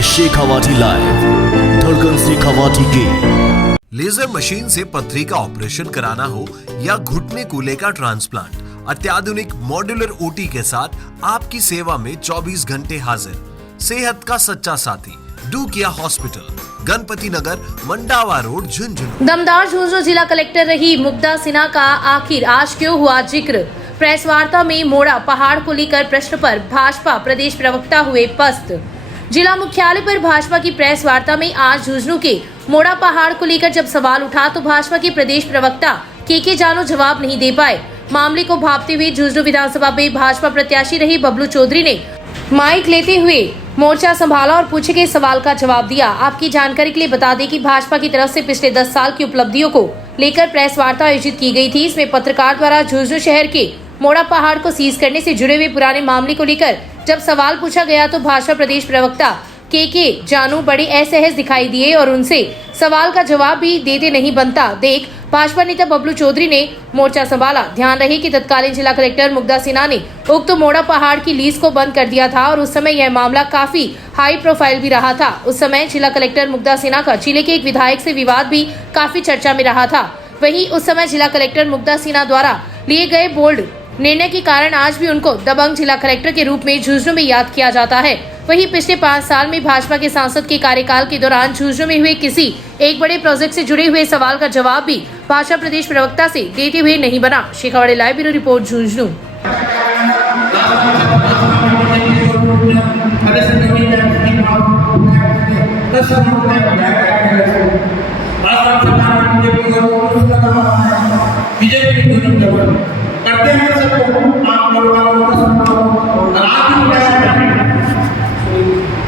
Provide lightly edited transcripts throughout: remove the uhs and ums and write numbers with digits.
है शेखावाटी लाइव, धड़कन शेखावाटी की। लेजर मशीन से पथरी का ऑपरेशन कराना हो या घुटने कूल्हे का ट्रांसप्लांट, अत्याधुनिक मॉड्यूलर ओटी के साथ आपकी सेवा में 24 घंटे हाजिर। सेहत का सच्चा साथी डूकिया हॉस्पिटल, गणपति नगर, मंडावा रोड, झुंझुनू। दमदार झुंझुनू जिला कलेक्टर रही मुग्धा सिन्हा का आखिर आज क्यों हुआ जिक्र? प्रेस वार्ता में मोड़ा पहाड़ को लेकर प्रश्न पर भाजपा प्रदेश प्रवक्ता हुए पस्त। जिला मुख्यालय पर भाजपा की प्रेस वार्ता में आज झुंझुनू के मोड़ा पहाड़ को लेकर जब सवाल उठा तो भाजपा के प्रदेश प्रवक्ता के जानू जवाब नहीं दे पाए। मामले को भांपते हुए झुंझुनू विधानसभा में भाजपा प्रत्याशी रही बबलू चौधरी ने माइक लेते हुए मोर्चा संभाला और पूछे गए सवाल का जवाब दिया। आपकी जानकारी के लिए बता दें कि भाजपा की तरफ से पिछले 10 साल की उपलब्धियों को लेकर प्रेस वार्ता आयोजित की गई थी। इसमें पत्रकार द्वारा झुंझुनू शहर के मोड़ा पहाड़ को सीज करने से जुड़े हुए पुराने मामले को लेकर जब सवाल पूछा गया तो भाजपा प्रदेश प्रवक्ता के जानू बड़े असहज दिखाई दिए और उनसे सवाल का जवाब भी देते नहीं बनता देख भाजपा नेता बबलू चौधरी ने मोर्चा संभाला। ध्यान रहे कि तत्कालीन जिला कलेक्टर मुग्धा सिन्हा ने उक्त मोड़ा पहाड़ की लीज को बंद कर दिया था और उस समय यह मामला काफी हाई प्रोफाइल भी रहा था। उस समय जिला कलेक्टर मुग्धा सिन्हा का जिले के एक विधायक से विवाद भी काफी चर्चा में रहा था। वहीं उस समय जिला कलेक्टर मुग्धा सिन्हा द्वारा लिए गए बोल्ड निर्णय के कारण आज भी उनको दबंग जिला कलेक्टर के रूप में झुंझुनू में याद किया जाता है। वहीं पिछले 5 साल में भाजपा के सांसद के कार्यकाल के दौरान झुंझुनू में हुए किसी एक बड़े प्रोजेक्ट से जुड़े हुए सवाल का जवाब भी भाजपा प्रदेश प्रवक्ता से देते हुए नहीं बना। Shekhawati live bureau report Jhunjhunu.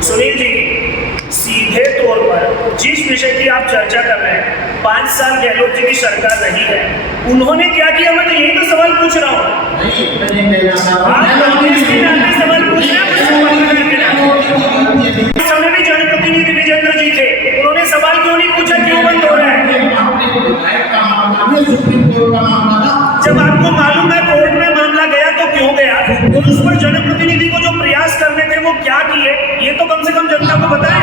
Sunil ji, सीधे तौर पर जिस विषय की आप चर्चा कर रहे हैं, 5 साल गहलोत जी की सरकार रही है, उन्होंने क्या किया? मैं तो यही तो सवाल पूछ रहा हूँ। सवाल पूछ रहे हैं, जनप्रतिनिधि विजेंद्र जी थे, उन्होंने सवाल क्यों नहीं पूछा क्यों बंद हो रहा है? जब आपको मालूम है कोर्ट में मामला गया तो क्यों गया, तो उस पर जनप्रतिनिधि को जो प्रयास करने थे वो क्या किए, ये तो कम से कम जनता को बताएं।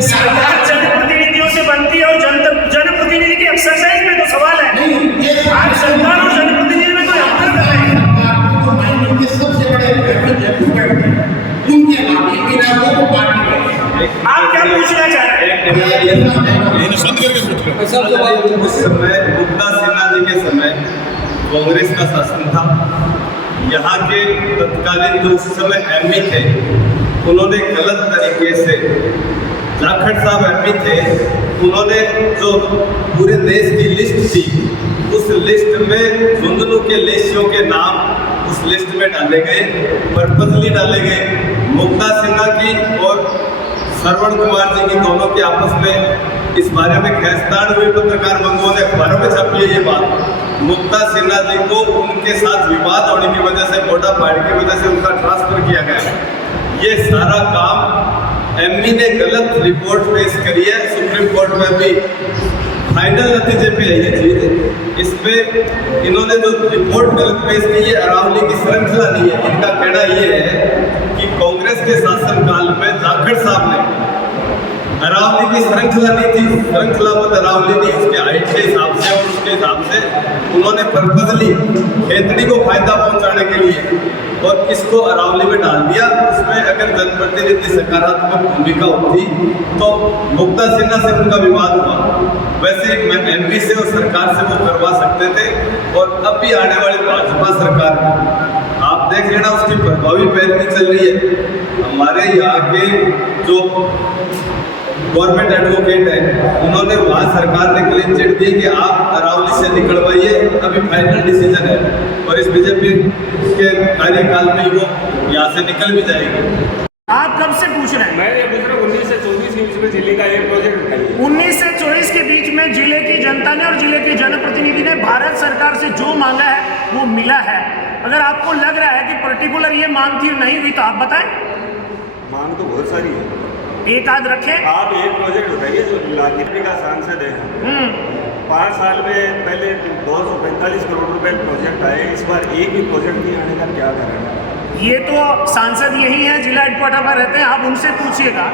सरकार जनप्रतिनिधियों से बनती है और जनप्रतिनिधि की एक्सरसाइज में तो सवाल है। आज सरकार और जनप्रतिनिधि में कोई अंतर कर रहे हैं। आप क्या पूछना चाह रहे हैं? उस समय मुग्धा सिन्हा जी के समय कांग्रेस का शासन था। यहाँ के तत्कालीन जो उस समय एमपी थे, उन्होंने गलत तरीके से, जाखड़ साहब एमपी थे, उन्होंने जो पूरे देश की लिस्ट थी, उस लिस्ट में झुंझुनू के लेशियों के नाम उस लिस्ट में डाले गए, पर्पसली डाले गए। मुग्धा सिन्हा की और श्रवण कुमार जी की दोनों के आपस में इस बारे में खींचतान हुई। पत्रकार बंधुओं ने अखबारों में छपी है ये बात। मुग्धा सिन्हा जी को उनके साथ विवाद होने की वजह से, मोटा पहाड़ की वजह से उनका ट्रांसफर किया गया। ये सारा काम एमपी ने गलत रिपोर्ट पेश करी है, सुप्रीम कोर्ट में भी फाइनल नतीजे पे है ये चीज। इस पे इन्होंने जो रिपोर्ट गलत पेश की है, अरावली की श्रृंखला नहीं है। इनका कहना ये है कि कांग्रेस के शासनकाल में जाखड़ साहब ने अरावली की श्रृंखला नहीं थी, श्रृंखलाबद्ध अरावली नहीं, उसके हाइट के हिसाब से और उसके हिसाब से उन्होंने पर्पसली खेतड़ी को फायदा पहुंचाने के लिए और इसको अरावली में डाल दिया। उसमें अगर जनप्रतिनिधि सकारात्मक भूमिका होती तो मुग्धा सिन्हा से उनका विवाद हुआ, वैसे एमपी से और सरकार से वो करवा सकते थे। और अब भी आने वाली भाजपा सरकार आप देख लेना, उसकी प्रभावी पैरवी चल रही है। हमारे यहाँ के जो गवर्नमेंट एडवोकेट है, उन्होंने वहाँ सरकार ने क्लीन चिट दी कि आप अरावली से निकलवाइए, अभी फाइनल डिसीजन है और इस बीजेपी के कार्यकाल में ही वो यहाँ से निकल भी जाएगी। आप कब से पूछ रहे हैं? मैं ये पूछ रहा हूँ 19 से 24 के बीच में जिले का ये प्रोजेक्ट बताइए। 19 से 24 के बीच में जिले की जनता ने और जिले के जनप्रतिनिधि ने भारत सरकार से जो मांगा है वो मिला है। अगर आपको लग रहा है कि पर्टिकुलर ये मांग थी नहीं हुई तो आप बताएं। मांग तो बहुत सारी है। एक आध रखें। आप एक प्रोजेक्ट बताइए जो लागिरी का सांसद है। 5 साल में पहले 245 करोड़ रुपए प्रोजेक्ट आए, इस बार एक भी प्रोजेक्ट नहीं आने का क्या कारण है? ये तो सांसद यही है, जिला हेडक्वार्टर पर रहते हैं, आप उनसे पूछिएगा।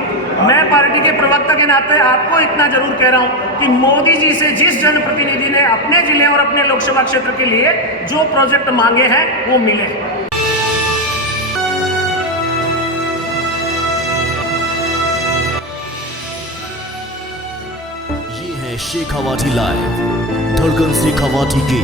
मैं पार्टी के प्रवक्ता के नाते आपको इतना जरूर कह रहा हूँ कि मोदी जी से जिस जनप्रतिनिधि ने अपने जिले और अपने लोकसभा क्षेत्र के लिए जो प्रोजेक्ट मांगे हैं वो मिले। ये है शेखावाटी लाइव, धड़कन शेखावाटी की